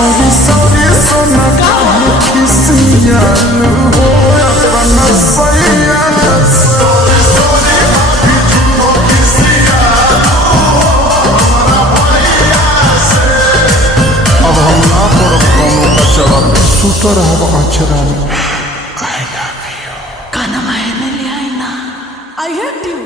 Sorry, sorry, sono che sia lui अपना सैया Sorry, sorry, अभी तुम किसी हमारा भैया से अब हम ना करब कौनो कचरा सुतर हब अचरा में I love you गाना मायने ले आई ना आई हेट यू